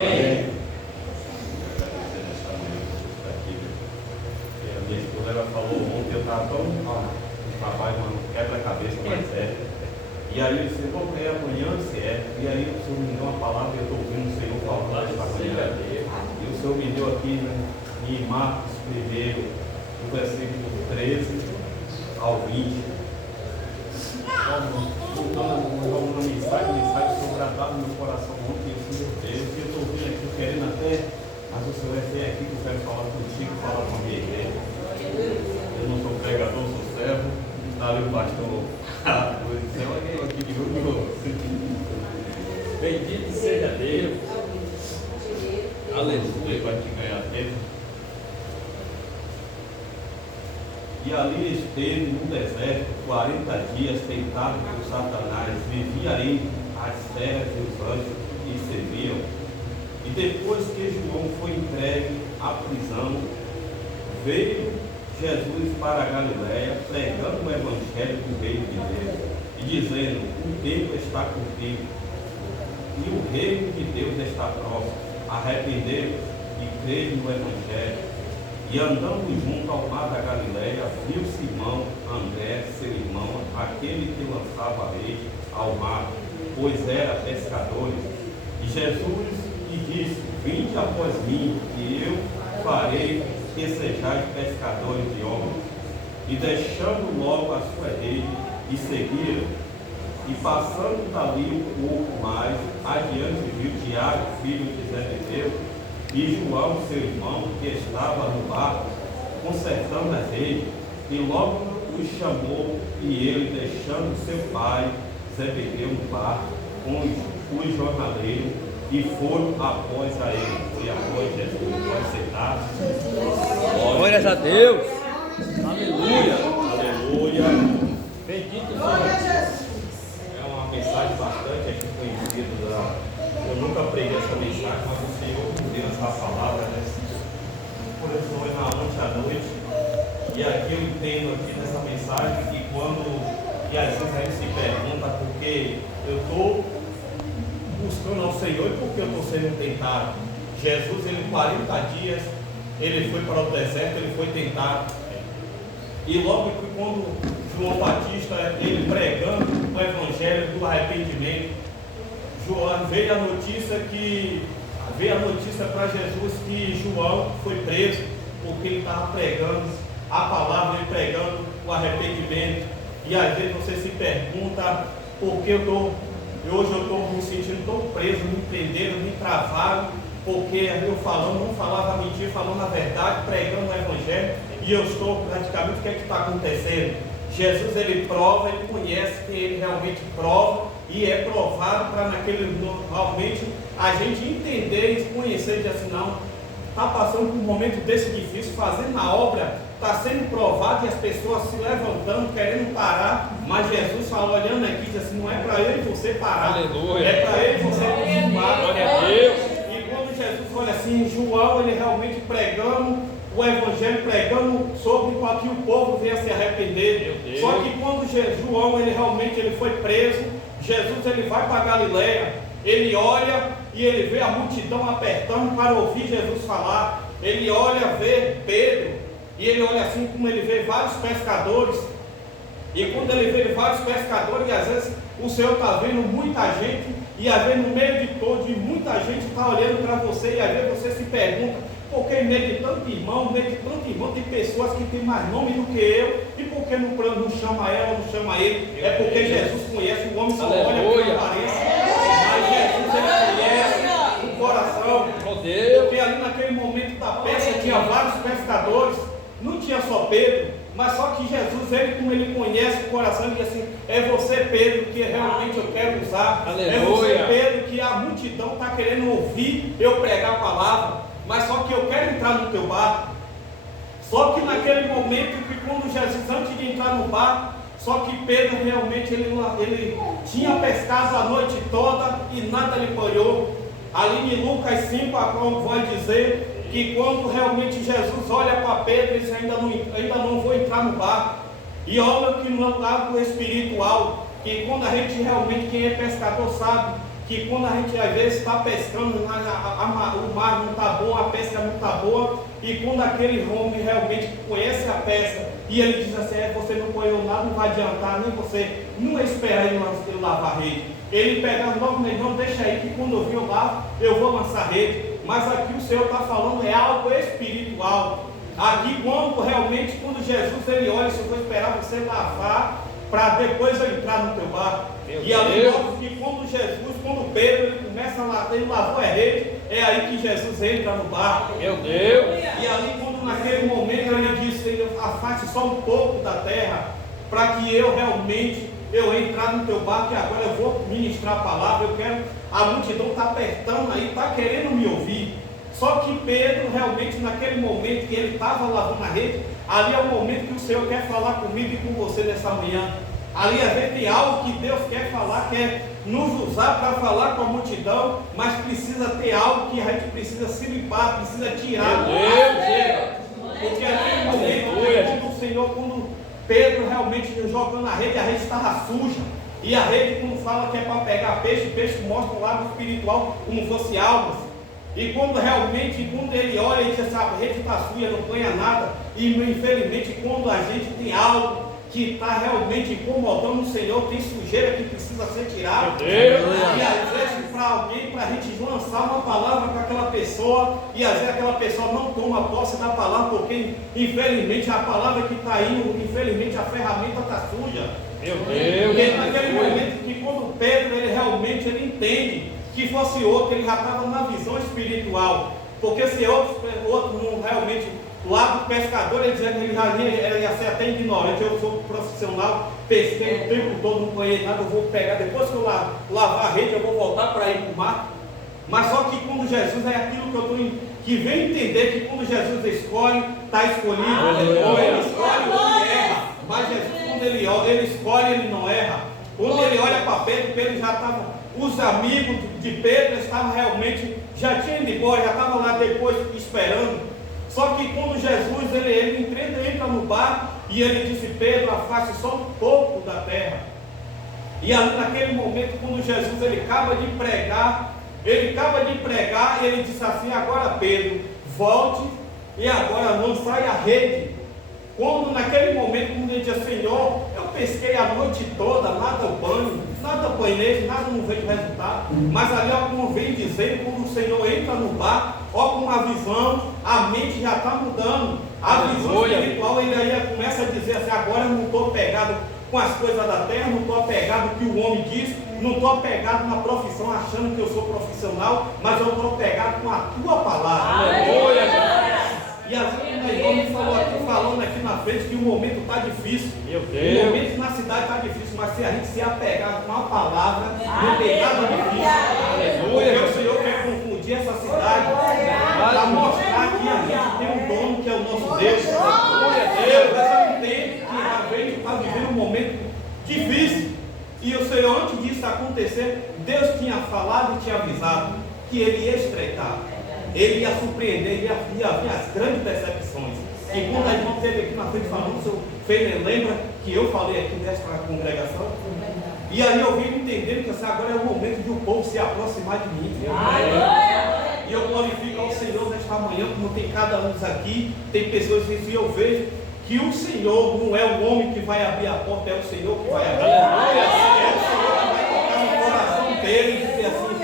Amém. A minha esposa ela falou ontem, eu estava tão no trabalho, mano, quebra-cabeça, mas é. E aí eu disse, vou ver amanhã se é. E aí o Senhor me deu uma palavra, eu estou ouvindo o Senhor falar esta manhã. E o Senhor me deu aqui, né, em Marcos 1, do versículo 13 ao 20. Uma mensagem sobradada no meu coração ontem, assim, meu Deus, e eu estou ouvindo aqui, querendo até, mas o Senhor vai ser aqui que eu quero falar contigo, falar com a minha igreja. Eu não sou pregador, sou servo, está ali o pastor, eu aqui de novo. Bendito seja Deus. Aleluia, vai te ganhar tempo. E ali esteve no deserto 40 dias, tentado por Satanás, vivia entre as terras e os anjos que serviam. E depois que João foi entregue à prisão, veio Jesus para a Galiléia, pregando o evangelho do reino de Deus, e dizendo: o tempo está cumprido, e o reino de Deus está próximo. Arrependei-vos e crede no evangelho. E andando junto ao mar da Galiléia, viu Simão, André, seu irmão, aquele que lançava a rede ao mar, pois era pescadores. E Jesus lhe disse: vinde após mim, e eu farei que sejais pescadores de homens. E deixando logo a sua rede, e seguiram. E passando dali um pouco mais adiante, viu Tiago, filho de Zebedeu, e João, seu irmão, que estava no barco, consertando as redes, e logo os chamou, e ele, deixando seu pai, Zebedeu, no barco, com os jornaleiros, e foram após a ele. Foi após Jesus. Pode sentar. Glórias a Deus. Aleluia. Aleluia. Bendito seja Deus. É uma mensagem bastante aqui conhecida. Eu nunca preguei essa mensagem, mas o Senhor me deu essa palavra, né? Por isso foi na ontem à noite. E aqui eu entendo aqui nessa mensagem que e às vezes a gente se pergunta porque eu estou buscando ao Senhor e porque eu estou sendo tentado. Jesus, ele 40 dias, ele foi para o deserto, ele foi tentado. E logo que quando João Batista, ele pregando o evangelho do arrependimento, veio a notícia para Jesus que João foi preso porque ele estava pregando a palavra, ele pregando o arrependimento. E às vezes você se pergunta por que hoje eu estou me sentindo tão preso, me prendendo, me travado, porque eu não falava mentira, falando a verdade, pregando o evangelho, e eu estou praticamente, o que é que está acontecendo? Jesus, ele prova, ele conhece que ele realmente prova, e é provado para realmente a gente entender e conhecer, de assim, não, está passando por um momento desse difícil, fazendo a obra, está sendo provado e as pessoas se levantando, querendo parar, mas Jesus fala, olhando aqui, diz assim, não é para eu e você parar, aleluia, é para ele você continuar. Glória a Deus. E quando Jesus olha assim, João, ele realmente pregando o evangelho, pregando sobre para que o povo venha se arrepender. Só que quando João, ele foi preso, Jesus, ele vai para Galiléia, ele olha e ele vê a multidão apertando para ouvir Jesus falar. Ele olha, vê Pedro, e ele olha assim como ele vê vários pescadores. E quando ele vê vários pescadores, e às vezes o Senhor está vendo muita gente, e às vezes no meio de todo, e muita gente está olhando para você, e às vezes você se pergunta, por que em meio de tanto irmão, tem pessoas que têm mais nome do que eu, e por que não chama ela, não chama ele? É porque Jesus conhece o homem, só olha pela aparência, mas Jesus, ele conhece o coração. Porque ali naquele momento da pesca tinha vários pescadores, não tinha só Pedro, mas só que Jesus, ele, como ele conhece o coração, ele diz assim, é você, Pedro, que realmente eu quero usar. Aleluia. É você, Pedro, que a multidão está querendo ouvir eu pregar a palavra, mas só que eu quero entrar no teu barco. Só que naquele momento que quando Jesus, antes de entrar no barco, só que Pedro realmente, ele tinha pescado a noite toda e nada lhe parou. Ali em Lucas 5, vai dizer que quando realmente Jesus olha para Pedro, ele diz, ainda não vou entrar no barco. E olha que no lado espiritual, que quando a gente realmente, quem é pescador sabe, que quando a gente às vezes está pescando, o mar não está bom, a pesca não está boa, e quando aquele homem realmente conhece a pesca, e ele diz assim, você não conheceu nada, não vai adiantar, nem você não espera ele lavar a rede. Ele pega logo, não, deixa aí que quando eu vir eu lavo, eu vou lançar a rede. Mas aqui o Senhor está falando é algo espiritual. Aqui quando Jesus ele olha, se eu vou esperar você lavar, para depois eu entrar no teu barco. E ali mostra que quando Pedro ele começa a lavar, ele lavou a rede, é aí que Jesus entra no barco. Meu Deus! E ali quando naquele momento ele disse, afaste só um pouco da terra, para que eu entrar no teu barco, e agora eu vou ministrar a palavra, a multidão está apertando aí, está querendo me ouvir. Só que Pedro realmente naquele momento que ele estava lavando a rede, ali é o momento que o Senhor quer falar comigo e com você nessa manhã. Ali às vezes tem algo que Deus quer falar, quer nos usar para falar com a multidão, mas precisa ter algo que a gente precisa se limpar, precisa tirar. Porque aquele momento quando Pedro realmente jogando a rede estava suja. E a rede, quando fala que é para pegar peixe, o peixe mostra o lado espiritual como fosse almas. E quando ele olha e diz assim, a rede está suja, não ganha nada. E infelizmente quando a gente tem algo que está realmente incomodando o Senhor, tem sujeira que precisa ser tirada. E às vezes para alguém, para a gente lançar uma palavra para aquela pessoa, e às vezes aquela pessoa não toma posse da palavra, porque infelizmente a palavra que está indo, infelizmente a ferramenta está suja. Meu Deus! Porque naquele momento que quando Pedro ele entende que fosse outro, ele já estava na visão espiritual. Porque se outro não realmente, lá do pescador, ele dizendo que ele ia ser até ignorante, eu sou profissional, pesquei o tempo todo, não conheço nada, eu vou pegar, depois que eu lavar a rede, eu vou voltar para ir para o mar. Mas só que quando Jesus é aquilo que eu estou que vem entender que quando Jesus escolhe, está escolhido, ou ele escolhe ou ele erra. Mas Jesus, quando ele escolhe, ele não erra. Quando ele olha para Pedro já estava, os amigos de Pedro estavam realmente, já tinham ido embora, já estavam lá depois esperando. Só que quando Jesus ele entra no barco e ele disse, Pedro, afaste só um pouco da terra. E ali naquele momento, quando Jesus ele acaba de pregar, e ele disse assim, agora Pedro, volte e agora não saia a rede. Quando naquele momento, quando ele disse, Senhor, eu pesquei a noite toda, nada banho, nada apanhei, nada não veio resultado. Mas ali, ó, como vem dizendo, quando o Senhor entra no barco, ó, com uma visão, a mente já está mudando. A visão espiritual, ele aí começa a dizer assim, agora eu não estou pegado com as coisas da terra, não estou apegado ao que o homem diz, não estou apegado na profissão, achando que eu sou profissional, mas eu estou apegado com a tua palavra. Aleluia! E às vezes o irmão me falou aqui, falando aqui na frente, que o momento está difícil. Meu Deus. O momento na cidade está difícil, mas se a gente se apegar com a palavra, não tem nada difícil. Porque o Senhor quer confundir essa cidade para mostrar que a gente tem um dono que é o nosso Deus. Deus entende que a gente está vivendo um momento difícil. E o Senhor, antes disso acontecer, Deus tinha falado e tinha avisado que Ele ia estreitar. Ele ia surpreender, ele ia vir as grandes decepções. E quando a irmã esteve aqui na frente falando, o senhor Feiner lembra que eu falei aqui nessa congregação? E aí eu vim entendendo que assim, agora é o momento de o povo se aproximar de mim. E eu glorifico ao Senhor nesta manhã, como tem cada um aqui, tem pessoas que eu vejo que o Senhor não é o homem que vai abrir a porta, é o Senhor que vai abrir a porta. É o Senhor que vai tocar no coração dele e dizer assim,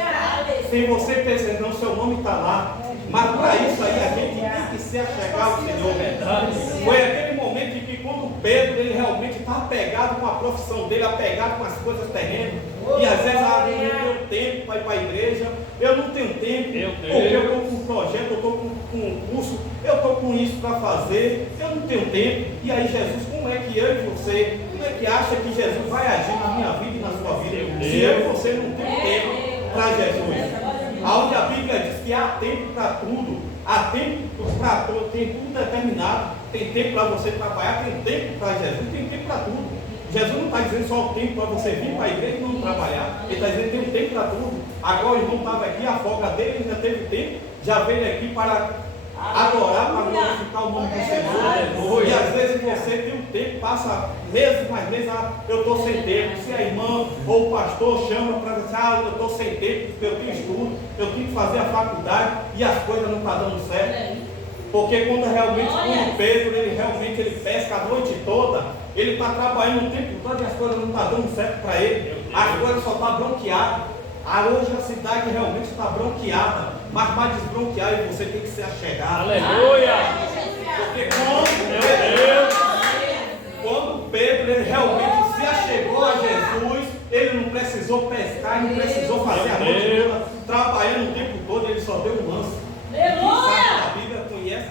sem você perceber, não, seu nome está lá. Mas para isso aí a gente tem que se achegar ao Senhor. Foi aquele momento em que quando Pedro ele realmente está apegado com a profissão dele, apegado com as coisas terrenas. E às vezes eu não tenho tempo para ir para a igreja, eu não tenho tempo, porque eu estou com um projeto, eu estou com um curso, eu estou com isso para fazer, eu não tenho tempo. E aí Jesus, como é que eu e você, como é que acha que Jesus vai agir na minha vida e na sua vida? Se eu e você não temos tempo para Jesus. Aonde a Bíblia diz que há tempo para tudo, há tempo para tudo, tem tudo determinado, tem tempo para você trabalhar, tem tempo para Jesus, tem tempo para tudo. Jesus não está dizendo só o tempo para você vir para a igreja e não trabalhar, ele está dizendo que tem um tempo para tudo. Agora o irmão estava aqui, a folga dele ainda teve tempo, já veio aqui para adorar para glorificar o nome do Senhor. E às vezes você tem um tempo, passa meses, mais meses, eu estou sem tempo. Se a irmã ou o pastor chama para dizer, eu estou sem tempo, porque eu tenho estudo, eu tenho que fazer a faculdade e as coisas não estão dando certo. Porque quando realmente, como Pedro, ele pesca a noite toda, ele está trabalhando o tempo todo e as coisas não estão dando certo para ele. As coisas só estão bronqueadas. Hoje a cidade realmente está bronqueada, mas para desbronquear você tem que se achegar. Aleluia! Porque quando Pedro ele realmente se achegou a Jesus, ele não precisou pescar, não precisou fazer a noite toda, trabalhando o tempo todo, ele só deu um lance. A Bíblia conhece,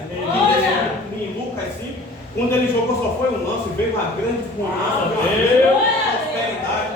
em Lucas 5, quando ele jogou só foi um lance, veio uma grande bonança, veio uma grande prosperidade.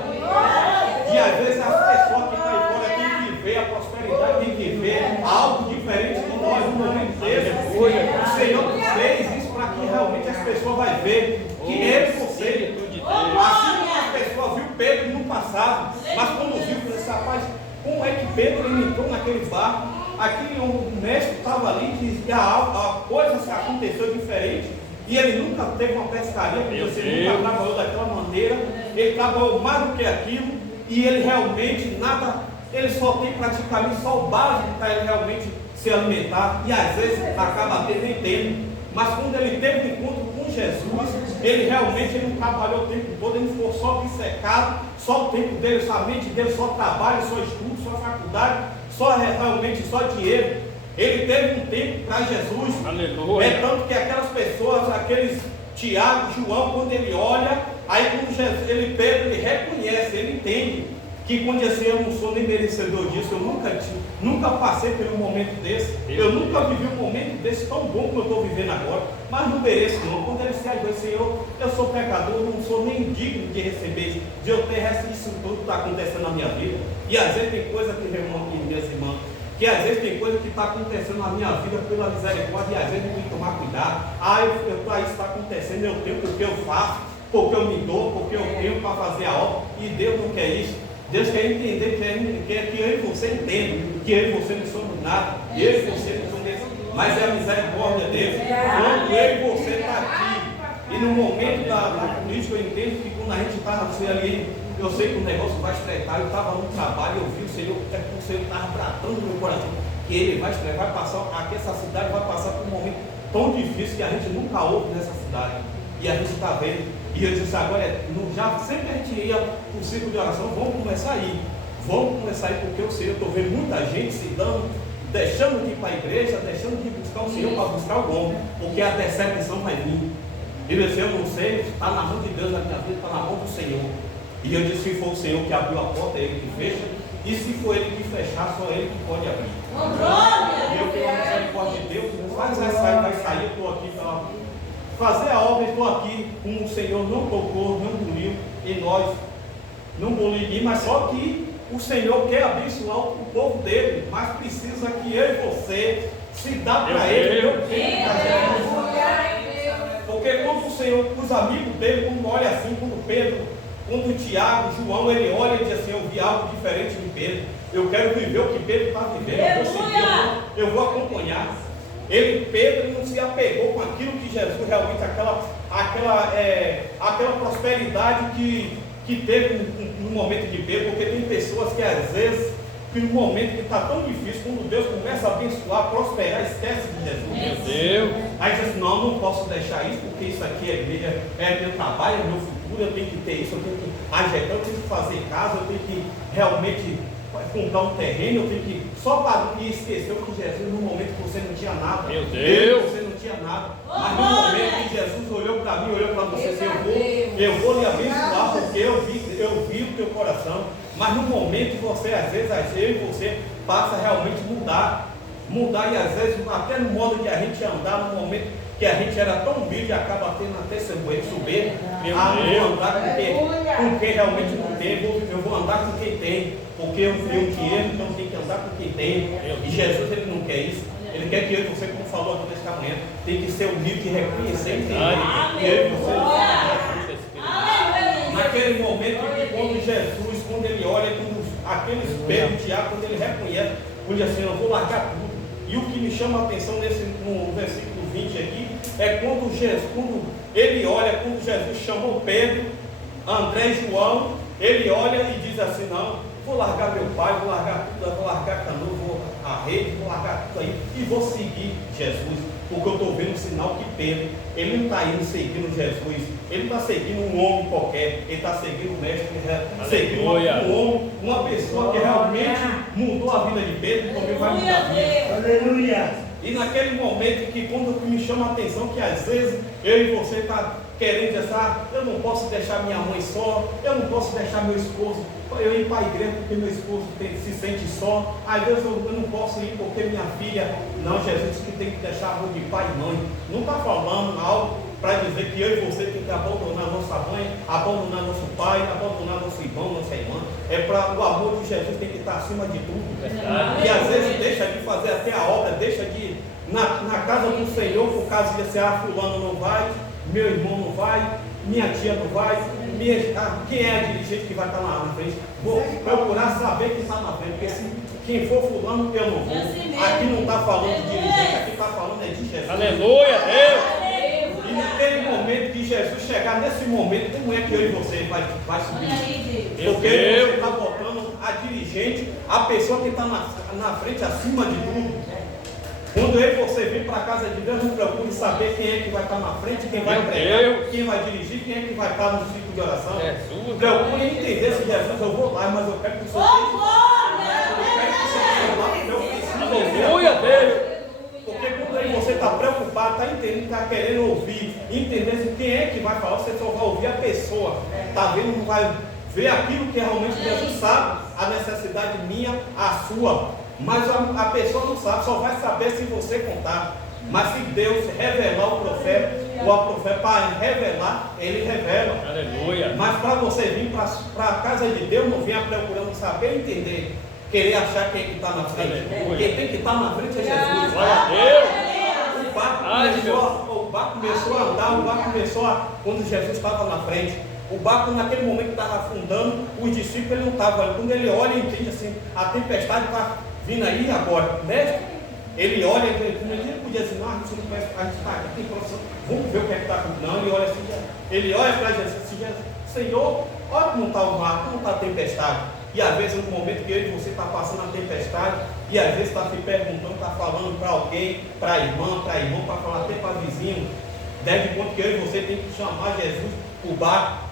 E às vezes as pessoas que estão aí fora têm que ver a prosperidade, têm que ver algo diferente de nós no momento desse. O Senhor fez isso para que realmente as pessoas vão ver que ele e você, assim como as pessoas viu Pedro no passado, mas quando viu esse rapaz, como é que Pedro ele entrou naquele barco? Aquele mestre estava ali e a coisa se aconteceu diferente e ele nunca teve uma pescaria, porque você nunca trabalhou daquela maneira, ele trabalhou mais do que aquilo e ele realmente nada, ele só tem praticamente só o básico para ele realmente se alimentar e às vezes acaba nem tendo, mas quando ele teve um encontro com Jesus, ele realmente ele não trabalhou o tempo todo, ele ficou só obcecado, só o tempo dele, só a mente dele, só trabalho, só estudo, só faculdade, só realmente só dinheiro. Ele teve um tempo para Jesus. Aleluia. É tanto que aquelas pessoas, aqueles Tiago, João, quando ele olha, aí quando Jesus, Pedro, ele reconhece, ele entende que quando assim, eu não sou nem merecedor disso, eu nunca passei por um momento desse, eu nunca vivi um momento desse tão bom como eu estou vivendo agora, mas não mereço não. Quando ele se ajoelha, Senhor, eu sou pecador, eu não sou nem digno de receber, de eu ter isso tudo que está acontecendo na minha vida. E às vezes tem coisa que, meu irmão e minhas irmãs, que às vezes tem coisa que está acontecendo na minha vida pela misericórdia, e às vezes eu tenho que tomar cuidado. Isso está acontecendo, eu tenho porque eu faço, porque eu me dou, porque eu tenho para fazer a obra, e Deus não quer isso. Deus quer entender, quer que eu e você entendam, que eu e você não somos nada, eu e você não somos nada, mas é a misericórdia dele. Quando eu e você está aqui, e no momento da política, eu entendo que quando a gente está ali, eu sei que o negócio vai estreitar, eu estava no trabalho, eu vi o Senhor estava bradando no meu coração, que ele vai estreitar, vai passar, aqui essa cidade vai passar por um momento tão difícil que a gente nunca ouve nessa cidade, e a gente está vendo. E eu disse, agora, sempre a gente ia para o círculo de oração, vamos começar a ir, porque eu sei, eu estou vendo muita gente se dando, deixando de ir para a igreja, deixando de buscar o Senhor para buscar o homem, porque a decepção vai vir. Ele disse, eu não sei, está na mão de Deus na minha vida, está na mão do Senhor. E eu disse, se for o Senhor que abriu a porta, é Ele que fecha, e se for Ele que fechar, só Ele que pode abrir. E eu tenho a misericórdia de Deus, vai sair, eu estou aqui para fazer a obra, estou aqui, como o Senhor não tocou, não boliu em nós, não boliu em mim, mas só que o Senhor quer abençoar o povo dele, mas precisa que eu e você se dá para ele, porque quando o Senhor, os amigos dele, quando olha assim, quando Pedro, quando o Tiago, João, ele olha e diz assim, eu vi algo diferente de Pedro, eu quero viver o que Pedro está vivendo, eu vou seguir, eu vou acompanhar. Pedro não se apegou com aquilo que Jesus realmente, aquela prosperidade que teve no momento de Pedro, porque tem pessoas que às vezes, que no momento que está tão difícil, quando Deus começa a abençoar, prosperar, esquece de Jesus. Meu Deus! Aí diz assim, não posso deixar isso, porque isso aqui é meu trabalho, é meu futuro, eu tenho que ter isso, eu tenho que ajeitar, eu tenho que fazer casa, eu tenho que realmente comprar um terreno, eu tenho que só para me esquecer que Jesus, no momento que você não tinha nada, meu Deus, você não tinha nada, mas no momento que Jesus olhou para mim, olhou para você, assim, eu vou lhe abençoar, porque eu vi o teu coração, mas no momento você, às vezes, eu e você passa a realmente mudar, e às vezes até no modo de a gente andar, no momento que a gente era tão humilde, acaba tendo até soberbo, vou andar com quem realmente não tem, eu vou andar com quem tem, porque eu tenho dinheiro, então tem que andar com quem tem, e Jesus ele não quer isso, ele quer que eu e você, como falou aqui nesta manhã, tem que ser humilde e reconhecer e entender, que eu e você naquele momento que quando Jesus, quando ele olha, quando aqueles Pedro, Tiago, quando ele reconhece, quando diz assim, eu vou largar tudo, E o que me chama a atenção no versículo 20 aqui, é quando ele olha, quando Jesus chamou Pedro, André e João, ele olha e diz assim: não, vou largar meu pai, vou largar tudo, vou largar a canoa, vou a rede, vou largar tudo aí e vou seguir Jesus, porque eu estou vendo um sinal que Pedro, ele não está indo seguindo Jesus, ele não está seguindo um homem qualquer, ele está seguindo o mestre, seguindo um homem, uma pessoa que realmente mudou a vida de Pedro, e também vai mudar a vida. Aleluia! E naquele momento que quando me chama a atenção, que às vezes eu e você está querendo dizer, eu não posso deixar minha mãe só, eu não posso deixar meu esposo, eu ir para a igreja porque meu esposo se sente só, às vezes eu não posso ir porque minha filha, não, Jesus que tem que deixar a mão de pai e mãe, não está falando algo para dizer que eu e você tem que abandonar nossa mãe, abandonar nosso pai, abandonar nosso irmão, nossa irmã, é para o amor de Jesus tem que estar acima de tudo, e às vezes deixa de fazer até a obra, deixa de ir na casa do Senhor, por causa de dizer, fulano não vai, meu irmão não vai, minha tia não vai, quem é a dirigente que vai estar lá na frente? Vou procurar saber quem está na frente, porque se quem for fulano, eu não vou. Aqui não está falando de dirigente, aqui está falando de Jesus. Aleluia, Deus! E naquele momento que Jesus chegar, nesse momento, como é que eu e você vai subir? Porque você está botando a dirigente, a pessoa que está na frente, acima de tudo. Quando eu e você vir para a casa de Deus, não procure saber quem é que vai estar na frente, quem vai pregar, quem vai dirigir, quem é que vai estar no ciclo de oração. Procure entender se Jesus, eu vou lá, mas eu quero que você Aleluia, Deus! Porque quando aí você está preocupado, está entendendo, está querendo ouvir, entender quem é que vai falar, você só vai ouvir a pessoa, está vendo, não vai ver aquilo que realmente Jesus sabe, a necessidade minha, a sua. Mas a pessoa não sabe, só vai saber se você contar. Mas se Deus revelar o profeta para revelar, ele revela. Aleluia. Mas para você vir para a casa de Deus, não venha procurando saber e entender, querer achar quem é que está na frente. Aleluia. Quem tem que estar na frente é Jesus. Glória a Deus. O barco começou a andar, o barco começou a, quando Jesus estava na frente. O barco naquele momento estava afundando, os discípulos não estavam ali. Quando ele olha e entende assim, a tempestade está vindo aí agora, mestre, ele olha, ele podia dizer, não, a gente não conhece, a gente está aqui, tem profissão, vamos ver o que é que está acontecendo. Não, ele olha para Jesus assim, Senhor, olha como está o mar, como está a tempestade. E às vezes no momento que eu e você está passando a tempestade, e às vezes está se perguntando, está falando para alguém, para a irmã, para falar até para vizinho, deve conta que eu e você tem que chamar Jesus para o barco.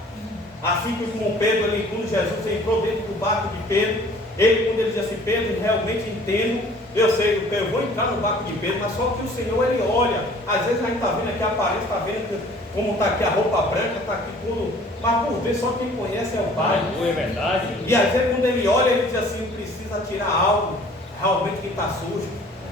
Assim como Pedro, quando Jesus entrou dentro do barco de Pedro, quando ele diz assim, Pedro, realmente entendo, eu sei, eu vou entrar no barco de Pedro, mas só que o Senhor, ele olha, às vezes a gente está vendo aqui a aparência, está vendo como está aqui a roupa branca, está aqui tudo, mas por ver só quem conhece é o Pai. É verdade. E às vezes quando ele olha, ele diz assim, precisa tirar algo, realmente que está sujo.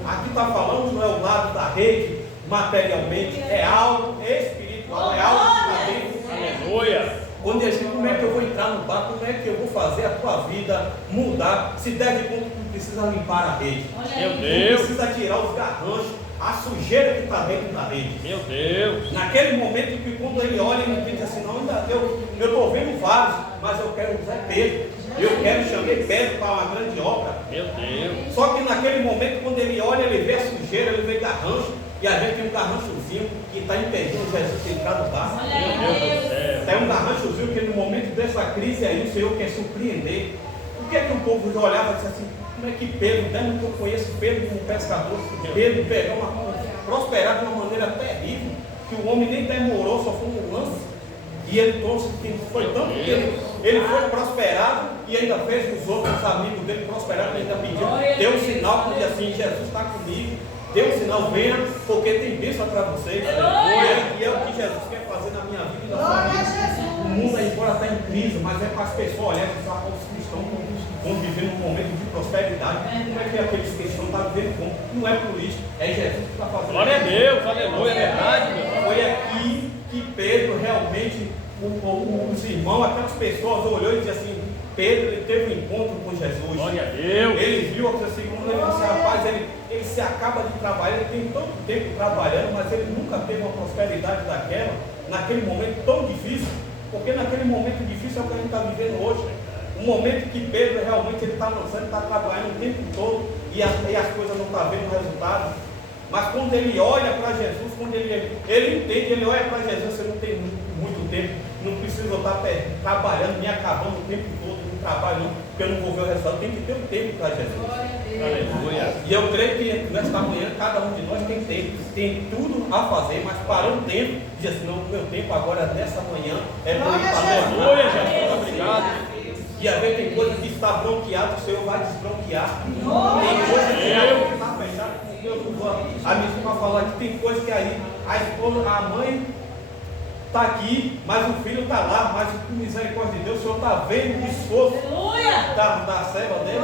Aqui está falando, não é o lado da rede, materialmente, é algo espiritual, é algo que está dentro. Aleluia. Quando ele diz, como é que eu vou entrar no barco, como é que eu vou fazer a tua vida mudar, se der de conta que tu precisa limpar a rede, meu Deus, tu precisa tirar os garranchos, a sujeira que está dentro da rede. Meu Deus. Naquele momento que quando ele olha, ele diz assim, não, ainda eu estou vendo vários, mas eu quero usar Pedro, eu quero chamar Pedro para uma grande obra. Meu Deus. Só que naquele momento, quando ele olha, ele vê a sujeira, ele vê garrancho, e a gente tem um garranchozinho que está impedindo Jesus de entrar no barco. Meu Deus do céu. É um garranchozinho que no momento dessa crise aí o Senhor quer surpreender. O que é que o povo já olhava e disse assim, como é que Pedro, dando que eu conheço Pedro como pescador, Pedro pegou prosperar de uma maneira terrível, que o homem nem demorou, só foi um lance. E ele trouxe, foi tanto que ele foi prosperado e ainda fez os outros amigos dele prosperar, ainda pediu, deu um sinal que dizia assim, Jesus está comigo, deu um sinal, venha, porque tem bênção para vocês. E é o que Jesus quer fazer na minha vida e na sua vida. O mundo aí fora está em crise, mas é para as pessoas olharem e falar, os cristãos vão viver num momento de prosperidade. Como é que aqueles cristãos estão vivendo como? Não é político, é Jesus que está fazendo. Glória a Deus, aleluia, é verdade. Foi aqui que Pedro realmente, os irmãos, aquelas pessoas olhou e disse assim, Pedro, ele teve um encontro com Jesus. Glória a Deus. Ele viu a segunda, ele disse, rapaz, ele se acaba de trabalhar, ele tem tanto tempo trabalhando, mas ele nunca teve uma prosperidade daquela, naquele momento tão difícil, porque naquele momento difícil é o que a gente está vivendo hoje. Um momento que Pedro realmente está lançando, está trabalhando o tempo todo, e as coisas não estão vendo o resultado. Mas quando ele olha para Jesus, quando ele entende, ele olha para Jesus, você não tem muito tempo, não precisa estar trabalhando, me acabando o tempo todo, no trabalho, não, porque eu não vou ver o resultado, tem que ter um tempo para Jesus. Aleluia. E eu creio que nesta manhã, cada um de nós tem tempo, tem tudo a fazer, mas parou um tempo, diz assim, não, o meu tempo agora, nessa manhã, é para ir para Aleluia, Jesus, obrigado. E às vezes tem coisa que está bronqueada, o Senhor vai desbronquear. Tem coisa que está fechada com Deus. A minha esposa falar que tem coisa que aí a esposa, a mãe está aqui, mas o filho está lá, mas com misericórdia de Deus, o Senhor está vendo o esforço da serva dele.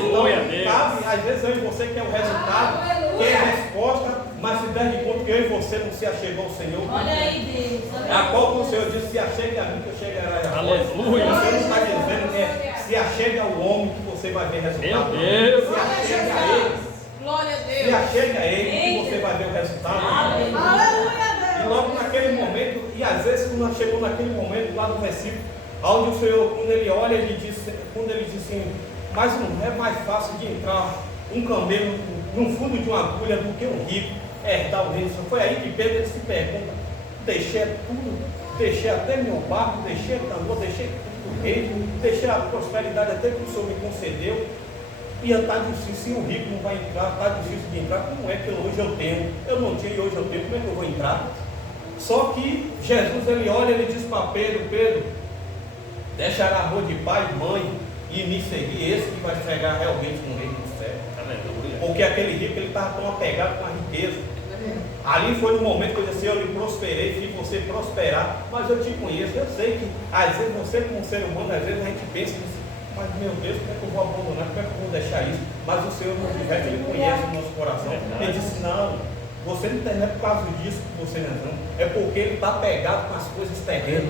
Então, sabe, às vezes eu e você quer o resultado, quer a resposta, mas se der de conta que eu e você não se achegou ao Senhor. Olha aí, Deus. A qual o Senhor disse, se achegue a mim que eu chegarei a vós. Aleluia. Você não está dizendo que é se achegue ao homem que você vai ver resultado. Meu Deus. Se achegue a ele. Glória a Deus. Se achegue a ele que você vai ver o resultado. E logo naquele momento, e às vezes quando chegou naquele momento, lá no versículo, onde o Senhor, quando ele olha, ele diz assim, mas não é mais fácil de entrar um camelo no fundo de uma agulha do que um rico herdar o reino. Foi aí que Pedro se pergunta, deixei tudo, deixei até meu barco, deixei tambor, deixei tudo o reino, deixei a prosperidade até que o Senhor me concedeu. E está difícil, se o rico não vai entrar, está difícil de entrar, como é que hoje eu tenho? Eu não tinha e hoje eu tenho, como é que eu vou entrar? Só que Jesus, ele olha, ele diz para Pedro, Pedro, deixará amor de pai e mãe e me seguir, esse que vai chegar realmente no reino do céu. Aleluia. Porque aquele rico, ele estava tão apegado com a riqueza. Ali foi no momento que eu disse, eu lhe prosperei, fiz você prosperar, mas eu te conheço, eu sei que às vezes você como ser humano, às vezes a gente pensa nisso, mas meu Deus, como é que eu vou abandonar, como é que eu vou deixar isso? Mas o Senhor nos diverte, Ele conhece o nosso coração. Ele disse, não, você não é por causa disso que você não é porque ele está apegado com as coisas terrenas.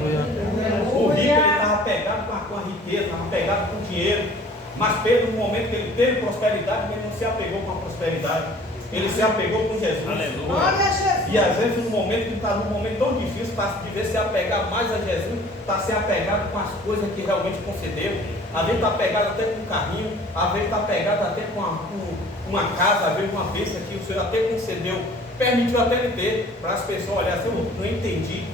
O rico, ele estava apegado com a riqueza, estava apegado com o dinheiro. Mas Pedro, no momento que ele teve prosperidade, ele não se apegou com a prosperidade. Ele se apegou com Jesus. Aleluia. E às vezes no momento que está num momento tão difícil, está de se apegar mais a Jesus, está se apegado com as coisas que realmente concedeu. Às vezes está apegado até com um carrinho, às vezes está apegado até com uma casa, às vezes uma bênção que o Senhor até concedeu, permitiu até ele ter, para as pessoas olharem assim, eu não entendi.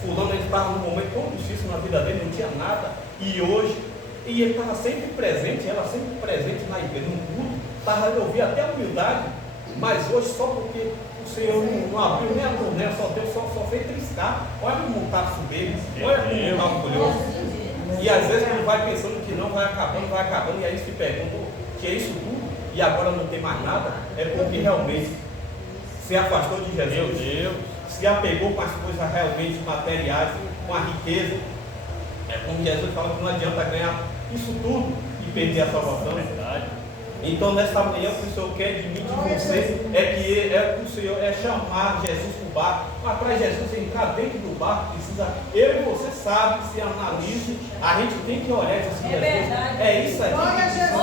Fulano, ele estava num momento tão difícil na vida dele, não tinha nada, e hoje, e ele estava sempre presente, ela sempre presente na igreja, no culto, eu vi até a humildade, mas hoje só porque o Senhor não abriu nem a torneira, só fez triscar. Olha como está subindo, olha como está orgulhoso. E às vezes ele vai pensando que não, vai acabando, e aí se pergunta, que é isso tudo, e agora não tem mais nada, é porque realmente se afastou de Jesus. Meu Deus. Se apegou com as coisas realmente materiais, com a riqueza. É como Jesus fala que não adianta ganhar isso tudo e perder a salvação. É verdade. Então nesta manhã o que o Senhor quer de mim, de você, o Senhor é chamar Jesus para o barco. Mas para Jesus entrar dentro do barco, precisa, eu e você sabe, se analise, a gente tem que olhar e dizer assim, Jesus, é isso aqui que